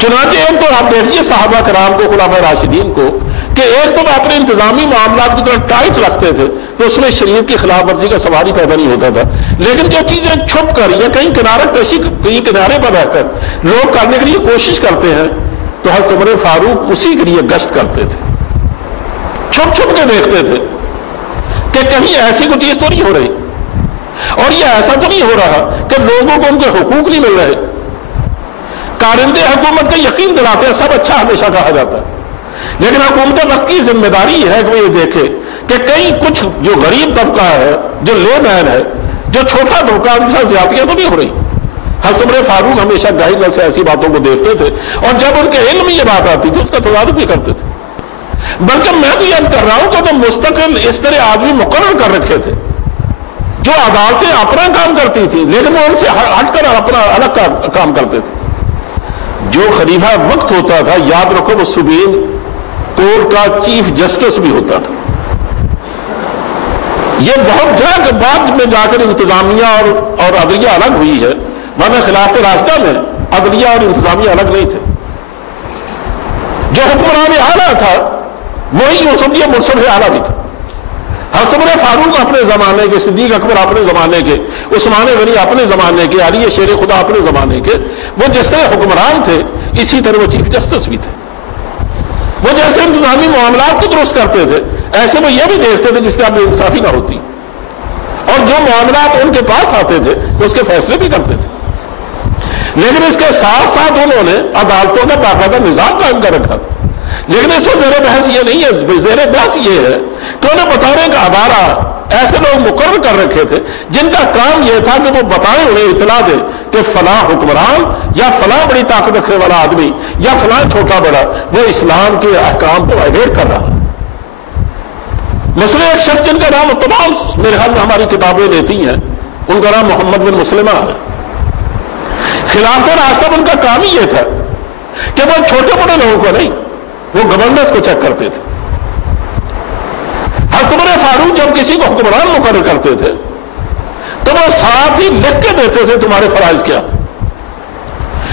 चुनांचे एक तो आप देखिए साहबा कराम को, खुलाफा राशिदीन को, कि एक तो अपने इंतजामी मामलात की तरह टाइट रखते थे तो उसमें शरीयत की खिलाफ वर्जी का सवाल ही पैदा नहीं होता था। लेकिन जो चीजें छुप कर या कहीं किनारे कशी, कहीं किनारे पर रहकर लोग करने के लिए कोशिश करते हैं, तो हज़रत उमर फारूक उसी के लिए गश्त करते थे, छुप छुप के देखते थे कि कहीं ऐसी कोई चीज तो नहीं हो रही, और ये ऐसा तो नहीं हो रहा कि लोगों को उनके हुकूक नहीं मिल रहे। कारिंदे हुकूमत का यकीन दिलाते हैं, सब अच्छा हमेशा कहा जाता है, लेकिन हुकूमत वक्त की जिम्मेदारी है कि वो ये देखे कि कहीं कुछ जो गरीब तबका है, जो लेमैन है, जो छोटा तबका, उनके साथ ज्यादतियां तो नहीं हो रही। हज़रत उमर फारूक हमेशा गाइड से ऐसी बातों को देखते थे, और जब उनके इल्म में ये बात आती थी उसका तदारुक भी करते थे। बल्कि मैं तो यह कर रहा हूं कि मुस्तकिल इस तरह आदमी मुकर्रर कर रखे थे जो अदालतें अपना काम करती थी, लेकिन वो उनसे हटकर अपना अलग काम करते थे। जो खलीफा वक्त होता था, याद रखो, वो सुप्रीम कोर्ट का चीफ जस्टिस भी होता था। ये बहुत जगह बाद में जाकर इंतजामिया और अदलिया अलग हुई है, वरना खिलाफत राशिदा में अदलिया और इंतजामिया अलग नहीं थे। जो हुक्मरान आला था वही मुसल्ली मुर्सद आला भी था। हज़रत उमर फारूक अपने जमाने के, सिद्दीक अकबर अपने जमाने के, उस्मान गनी अपने जमाने के, अली शेर खुदा अपने जमाने के, वो जिस तरह हुक्मरान थे इसी तरह वो चीफ जस्टिस भी थे। वो जैसे इंतजामी मामलात को दुरुस्त करते थे, ऐसे वो ये भी देखते थे जिसके आप इंसाफी ना होती, और जो मामलात उनके पास आते थे उसके फैसले भी करते थे। लेकिन इसके साथ साथ उन्होंने अदालतों का बाकायदा निजाम कायम कर रखा था। लेकिन इस वक्त ज़ेर बहस ये नहीं है, ज़ेर बहस ये है कि उन्हें बताने का अदारा ऐसे लोग मुकर्रर कर रखे थे जिनका काम यह था कि वो बताएं, उन्हें इतला दे कि फलां हुक्मरान या फलां बड़ी ताकत रखने वाला आदमी या फलां छोटा बड़ा वो इस्लाम के अहकाम को वायलेट कर रहा है। मसले एक शख्स जिनका नाम तमाम मेरे ख्याल में हमारी किताबें लेती हैं, उनका नाम मोहम्मद बिन मुस्लिमा है। खिलाफत राशिदा उनका काम ही यह था कि वो छोटे बड़े लोगों को नहीं, वो गवर्नेंस को चेक करते थे। हज़रत उमर फारूक जब किसी को हुक्मरान मुकर्रर करते थे तो वो साथ ही लिख के देते थे तुम्हारे फराइज क्या।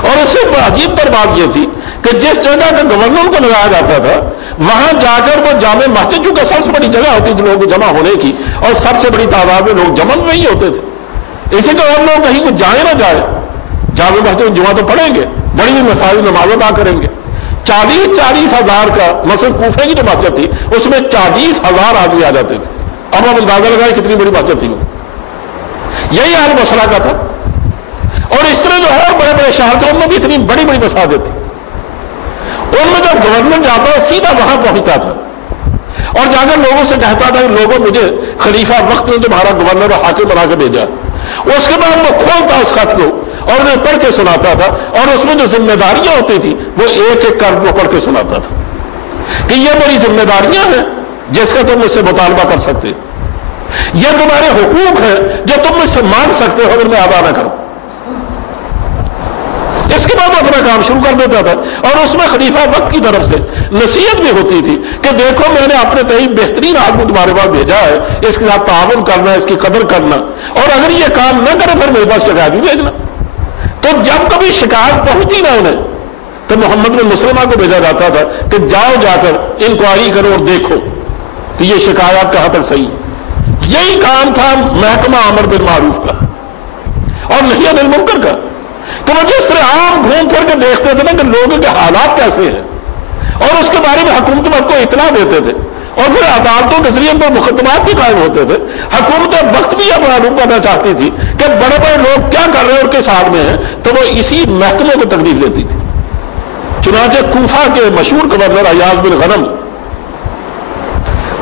और उससे अजीब पर बात यह थी कि जिस जगह का गवर्नर को लगाया जाता था वहां जाकर वो जामे मस्जिद, चूंकि सबसे बड़ी जगह होती थी लोगों को जमा होने की, और सबसे बड़ी तादाद में लोग जमा नहीं होते थे, इसी का और लोग कहीं कुछ जाए ना जाए, जामे मस्जिद में जुमा तो पढ़ेंगे, बड़ी भी मसाजिद नमाज अदा करेंगे। 40-40 हजार का, मसलन कूफे की जो मस्जिद थी उसमें 40,000 आदमी आ जाते थे। अब आप अंदाजा लगाए कितनी बड़ी मस्जिद थी वो। यही हाल बसरा का था, और इस तरह जो और बड़े बड़े शहर थे उनमें भी इतनी बड़ी बड़ी मसाजिद थी। उनमें जब गवर्नर जाता था सीधा वहां पहुंचता था और जाकर लोगों से कहता था कि लोगों, मुझे खलीफा वक्त ने तुम्हारा गवर्नर और हाकिम बना के भेजा। उसके बाद वो खोलता उस खत को और उन्हें पढ़ के सुनाता था, और उसमें जो जिम्मेदारियां होती थी वो एक एक कर वो पढ़ के सुनाता था कि ये मेरी जिम्मेदारियां हैं जिसका तुम मुझसे मुतालबा कर सकते हो, ये तुम्हारे हुकूक हैं जो तुम मुझसे मांग सकते हो अगर मैं अदा ना करूं। इसके बाद अपना काम शुरू कर देता था, और उसमें खलीफा वक्त की तरफ से नसीहत भी होती थी कि देखो मैंने अपने तय बेहतरीन आदमी तुम्हारे पास भेजा है, इसके साथ ताउन करना, इसकी कदर करना, और अगर ये काम न करे फिर मेरे पास शिकायत भी भेजना। तो जब कभी शिकायत पहुंची ना उन्हें तो मोहम्मद बिन मुस्लिमा को भेजा जाता था कि जाओ जाकर इंक्वायरी करो और देखो कि ये शिकायत कहां तक सही। यही काम था महकमा अमर बिन मारूफ का और नही अनिल मुनकर का, कि वो जिस तरह आम घूम फिर के देखते थे ना कि लोगों के हालात कैसे हैं, और उसके बारे में हुकूमत को इतला देते थे, और फिर अदालतों के जरिए पर मुकदमात भी कायम होते थे। हुकूमत वक्त भी यह मालूम करना चाहती थी कि बड़े बड़े लोग क्या कर रहे हैं और किस हाल में हैं, तो वो इसी महकमे को तकलीफ लेती थी। चुनांचे कूफा के मशहूर गवर्नर अयाज बिन गनम,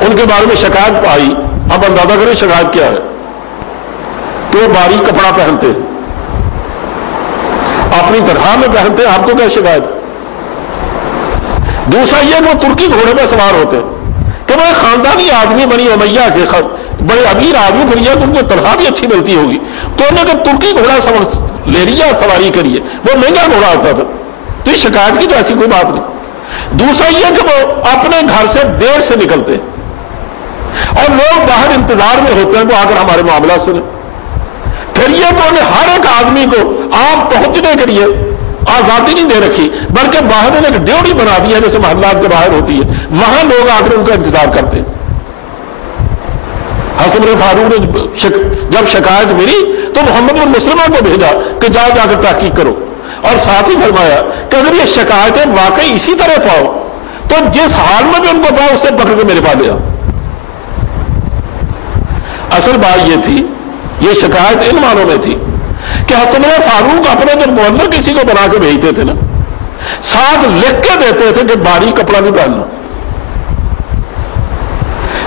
उनके बारे में शिकायत आई। अब अंदाजा करें शिकायत क्या है, तो वो बारीक कपड़ा पहनते, अपनी तनख्वाह में पहनते, आपको क्या शिकायत। दूसरा यह कि वो तुर्की घोड़े पर सवार होते कि वो खानदानी आदमी बनी उमैया के बड़े अमीर आदमी, फिर यह उनको तनख्वाह भी अच्छी मिलती होगी, तो उन्होंने तुर्की घोड़ा ले लिया सवारी करिए, वो महंगा घोड़ा होता था, तो इस शिकायत की तो ऐसी कोई बात नहीं। दूसरा यह कि वो अपने घर से देर से निकलते और लोग बाहर इंतजार में होते हैं वो आकर हमारे मामला सुने। फिर यह तो उन्हें हर एक आदमी को आप पहुंचने के लिए آزادی نہیں دے رکھی، بلکہ باہر ایک ڈیوٹی بنا دی ہے جیسے محلات کے باہر ہوتی ہے، وہاں لوگ آ کر ان کا انتظار کرتے ہیں۔ حسن فاروق نے جب شکایت ملی تو محمد بن مسلمہ کو بھیجا کہ جا کر تحقیق کرو، اور ساتھ ہی فرمایا کہ اگر یہ شکایتیں واقعی اسی طرح پاؤ تو جس حال میں بھی ان کو پاؤ اس سے پکڑ کے میرے پاس لے آؤ۔ اصل بات یہ تھی، یہ شکایت ان معنوں میں تھی کہ حسن فاروق اپنے جب گورنر کسی کو بنا کے بھیجتے تھے نا، ساتھ لکھ کے دیتے تھے کہ باریک کپڑا نہیں پہننا،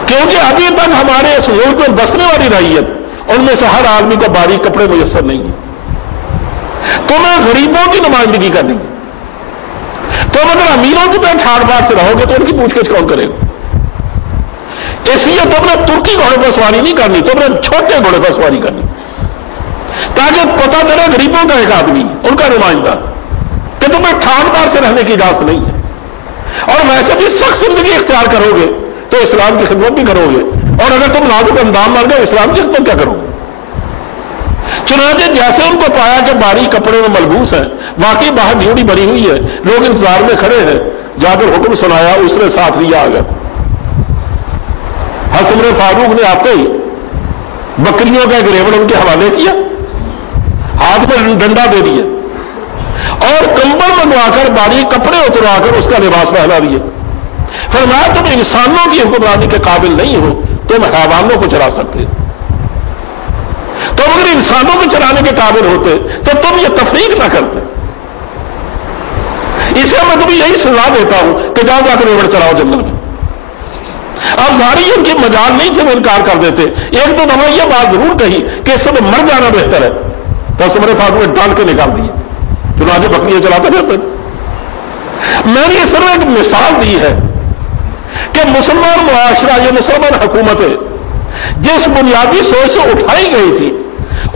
کیونکہ ابھی تک ہمارے اس ملک میں بسنے والی رعیت ان میں سے ہر آدمی کو باریک کپڑے میسر نہیں ہیں۔ تمہیں غریبوں کی نمائندگی کرنی ہے، تم اگر امیروں کی طرح ٹھاٹ باٹ سے رہو گے تو ان کی پوچھ گچھ کون کرے گا؟ اس لیے تم نے ترکی گھوڑے پر سواری نہیں کرنی، تم نے چھوٹے گھوڑے پر سواری کرنی، تاکہ پتہ چلے غریبوں کا ایک آدمی ان کا نمائندہ کہ تمہیں ٹھاٹ باٹ سے رہنے کی اجازت نہیں ہے، اور ویسے بھی سخت زندگی اختیار کرو گے تو اسلام کی خدمت بھی کرو گے، اور اگر تم نازک اندام مر گئے اسلام کی خدمت کیا کرو گے؟ چنانچہ جیسے ان کو پایا کہ باریک کپڑے میں ملبوس ہیں، واقعی باہر ڈیوٹی بنی ہوئی ہے، لوگ انتظار میں کھڑے ہیں، جا کر حکم سنایا، اس نے ساتھ لیا آ گیا۔ حسن فاروق نے آتے ہی بکریوں کا ایک ریوڑ ان کے حوالے کیا، ہاتھ میں ڈنڈا دے دیا، اور کمبل منگوا کر باریک کپڑے اتروا کر اس کا لباس پہنا دیے۔ فرمایا تم انسانوں کی حکمرانی کے قابل نہیں ہو، تم حیوانوں کو چلا سکتے ہو، تم اگر انسانوں کو چلانے کے قابل ہوتے تو تم یہ تفریق نہ کرتے۔ اسے میں تمہیں یہی سزا دیتا ہوں کہ جاؤ جا کر ریوڑ چلاؤ جنگل میں۔ اب ظاہر ان کی مجال نہیں تھے، وہ انکار کر دیتے۔ ایک دو دفعہ یہ بات ضرور کہی کہ اس سے مر جانا بہتر ہے، تو عمر فاروق نے ڈال کے نکال دیے، چنانچہ بکریاں چلاتے رہتے تھے۔ میں نے یہ صرف ایک مثال دی ہے کہ مسلمان معاشرہ، یہ مسلمان حکومتیں جس بنیادی سوچ سے اٹھائی گئی تھی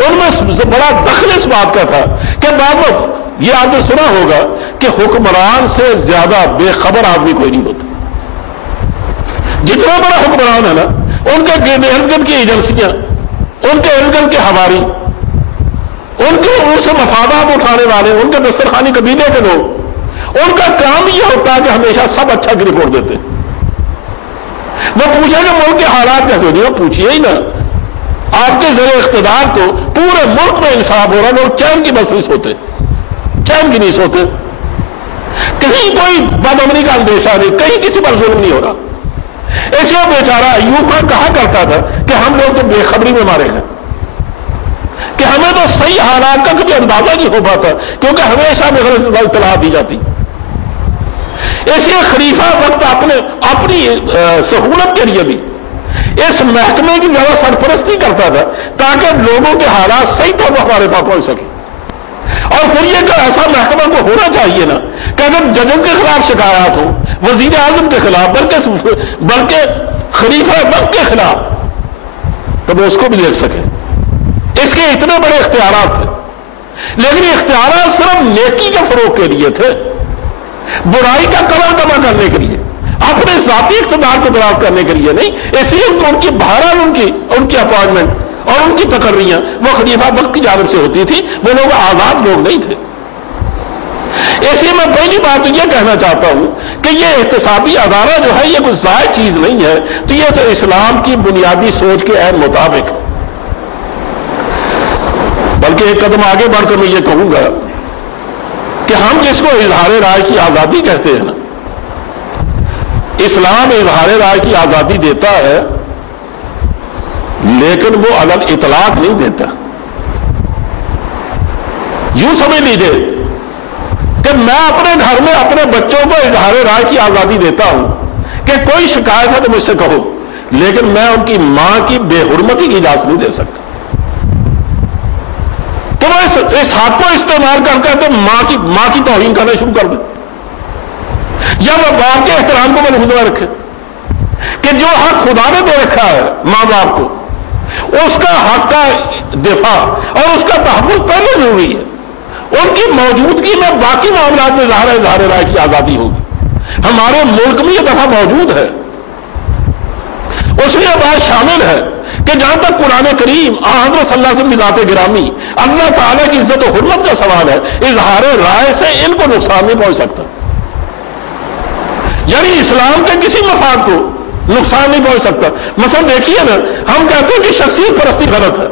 ان میں بڑا دخل اس بات کا تھا کہ بابت یہ آپ نے سنا ہوگا کہ حکمران سے زیادہ بے خبر آدمی کوئی نہیں ہوتا۔ جتنا بڑا حکمران ہے نا، ان کے ارد گرد کی ایجنسیاں، ان کے ارد گرد کے حواری، ان سے مفادات اٹھانے والے، ان کے دسترخوانی قبیلے کے لوگ، ان کا کام یہ ہوتا ہے کہ ہمیشہ سب اچھا کی رپورٹ دیتے۔ وہ پوچھیں کہ ملک کے حالات کیسے ہوتے ہیں، وہ پوچھئے ہی نا۔ آپ کے زیر اقتدار تو پورے ملک میں انصاف ہو رہا ہے، لوگ چین کی بس نہیں سوتے، چین کی نہیں سوتے، کہیں کوئی بدامنی کا اندیشہ نہیں، کہیں کسی پر ظلم نہیں ہو رہا۔ اس لیے بیچارہ ایوب خان کہا کرتا تھا کہ ہم لوگ تو بے خبری میں مارے گئے، کہ ہمیں تو صحیح حالات کا کبھی اندازہ نہیں ہو پاتا، کیونکہ ہمیشہ بغیر اطلاع دی جاتی۔ اس لیے خلیفہ وقت اپنی سہولت کے لیے بھی اس محکمے کی زیادہ سرپرستی کرتا تھا تاکہ لوگوں کے حالات صحیح طور پر ہمارے پاس پہنچ سکے۔ اور پھر یہ کہ ایسا محکمہ کو ہونا چاہیے نا کہ اگر ججوں کے خلاف شکایات ہوں، وزیر اعظم کے خلاف، بلکہ خلیفہ وقت کے خلاف، تو وہ اس کو بھی دیکھ سکے۔ اس کے اتنے بڑے اختیارات تھے، لیکن یہ اختیارات صرف نیکی کے فروغ کے لیے تھے، برائی کا کمر کما کرنے کے لیے، اپنے ذاتی اقتدار کو دراز کرنے کے لیے نہیں۔ اس لیے ان کی بہرحال ان کی اپوائنٹمنٹ اور ان کی تقرریاں وہ خلیفہ وقت کی جانب سے ہوتی تھی، وہ لوگ آزاد لوگ نہیں تھے۔ اس لیے میں پہلی بات تو یہ کہنا چاہتا ہوں کہ یہ احتسابی ادارہ جو ہے یہ کوئی ضائع چیز نہیں ہے، تو یہ تو اسلام کی بنیادی سوچ کے عین مطابق، بلکہ ایک قدم آگے بڑھ کر میں یہ کہوں گا کہ ہم جس کو اظہار رائے کی آزادی کہتے ہیں نا، اسلام اظہار رائے کی آزادی دیتا ہے، لیکن وہ الگ اطلاق نہیں دیتا۔ یوں سمجھ لیجیے کہ میں اپنے گھر میں اپنے بچوں کو اظہار رائے کی آزادی دیتا ہوں کہ کوئی شکایت ہے تو مجھ سے کہو، لیکن میں ان کی ماں کی بے حرمتی کی اجازت نہیں دے سکتا۔ تو میں اس حق کو استعمال کر کے ماں کی توہین کرنا شروع کر دیں، یا وہ باپ کے احترام کو محفوظ نہ رکھے کہ جو حق خدا نے دے رکھا ہے ماں باپ کو، اس کا حق کا دفاع اور اس کا تحفظ پہلے ضروری ہے۔ ان کی موجودگی میں باقی معاملات میں اظہار رائے کی آزادی ہوگی۔ ہمارے ملک میں یہ دفعہ موجود ہے، اس میں یہ بات شامل ہے کہ جہاں تک قرآن کریم حضرت صلی اللہ علیہ وسلم ذات گرامی اللہ تعالیٰ کی عزت و حرمت کا سوال ہے، اظہار رائے سے ان کو نقصان نہیں پہنچ سکتا، یعنی اسلام کے کسی مفاد کو نقصان نہیں پہنچ سکتا۔ مثلا دیکھیے نا، ہم کہتے ہیں کہ شخصیت پرستی غلط ہے،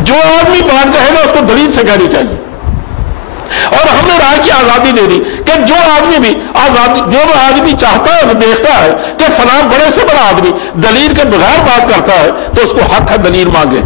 جو آدمی بات کہے گا اس کو دلیل سے کہنی چاہیے، اور ہم نے رائے کی آزادی دے دی کہ جو آدمی بھی آدمی چاہتا ہے، دیکھتا ہے کہ فلاں بڑے سے بڑا آدمی دلیل کے بغیر بات کرتا ہے تو اس کو حق ہے دلیل مانگے۔